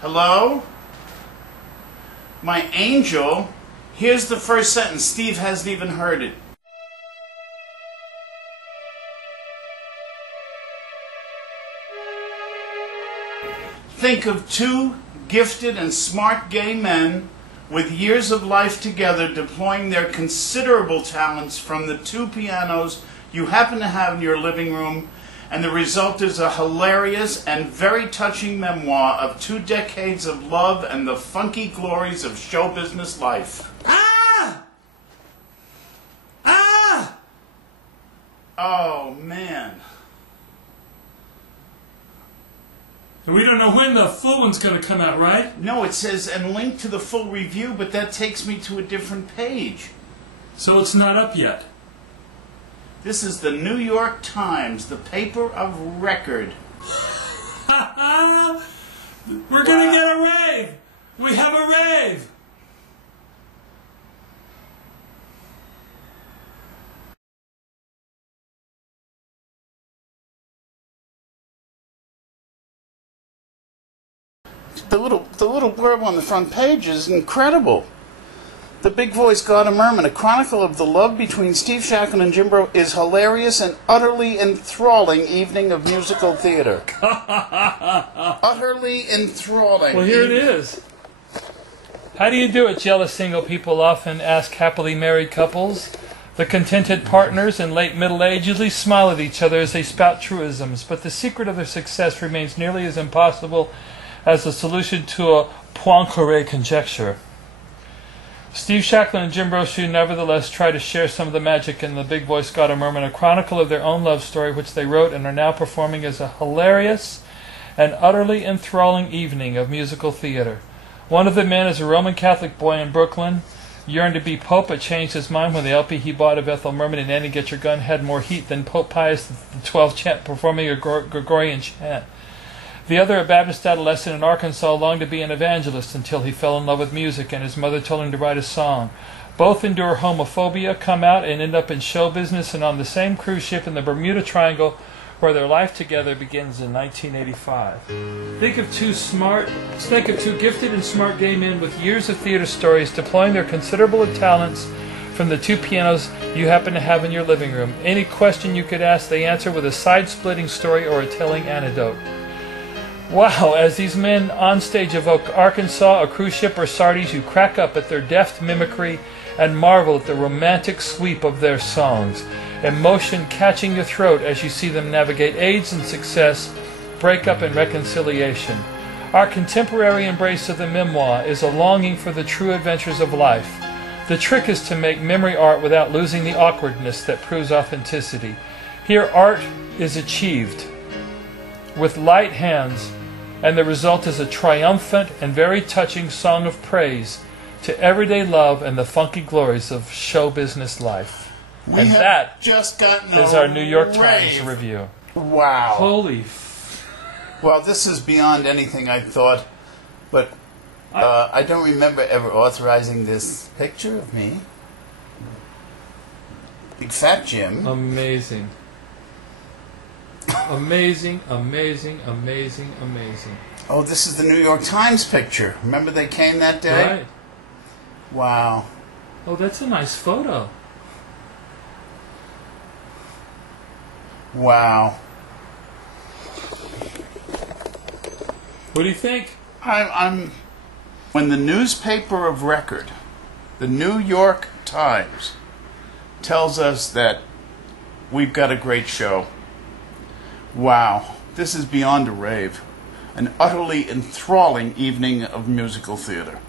Hello? My angel? Here's the first sentence. Steve hasn't even heard it. Think of two gifted and smart gay men with years of life together deploying their considerable talents from the two pianos you happen to have in your living room, and the result is a hilarious and very touching memoir of 2 decades of love and the funky glories of show business life. Ah! Ah! Oh, man. We don't know when the full one's going to come out, right? No, it says, and link to the full review, but that takes me to a different page. So it's not up yet. This is the New York Times, the paper of record. We're going to get a rave! We have a rave! The little blurb on the front page is incredible. The Big Voice Got a Merman, a chronicle of the love between Steve Schalchlin and Jimbo, is hilarious and utterly enthralling evening of musical theater. Utterly enthralling. Well, here it is. How do you do it, jealous single people often ask happily married couples? The contented partners in late middle age usually smile at each other as they spout truisms, but the secret of their success remains nearly as impossible as the solution to a Poincaré conjecture. Steve Schalchlin and Jim Brochu nevertheless try to share some of the magic in The Big Voice Got a Merman, a chronicle of their own love story which they wrote and are now performing as a hilarious and utterly enthralling evening of musical theater. One of the men is a Roman Catholic boy in Brooklyn, yearned to be Pope but changed his mind when the LP he bought of Ethel Merman and Annie Get Your Gun had more heat than Pope Pius XII chant performing a Gregorian chant. The other, a Baptist adolescent in Arkansas, longed to be an evangelist until he fell in love with music and his mother told him to write a song. Both endure homophobia, come out, and end up in show business and on the same cruise ship in the Bermuda Triangle where their life together begins in 1985. Think of two gifted and smart gay men with years of theater stories deploying their considerable talents from the two pianos you happen to have in your living room. Any question you could ask, they answer with a side-splitting story or a telling anecdote. Wow, as these men on stage evoke Arkansas, a cruise ship, or Sardi's, you crack up at their deft mimicry and marvel at the romantic sweep of their songs, emotion catching your throat as you see them navigate AIDS and success, breakup and reconciliation. Our contemporary embrace of the memoir is a longing for the true adventures of life. The trick is to make memory art without losing the awkwardness that proves authenticity. Here art is achieved with light hands, and the result is a triumphant and very touching song of praise to everyday love and the funky glories of show business life. And that just gotten is our New York Times review. Wow. Holy Well, this is beyond anything I thought, but I don't remember ever authorizing this picture of me. Big Fat Jim. Amazing. Amazing, amazing, amazing, amazing. Oh, this is the New York Times picture. Remember they came that day? Right. Wow. Oh, that's a nice photo. Wow. What do you think? I'm when the newspaper of record, the New York Times, tells us that we've got a great show. Wow, this is beyond a rave. An utterly enthralling evening of musical theater.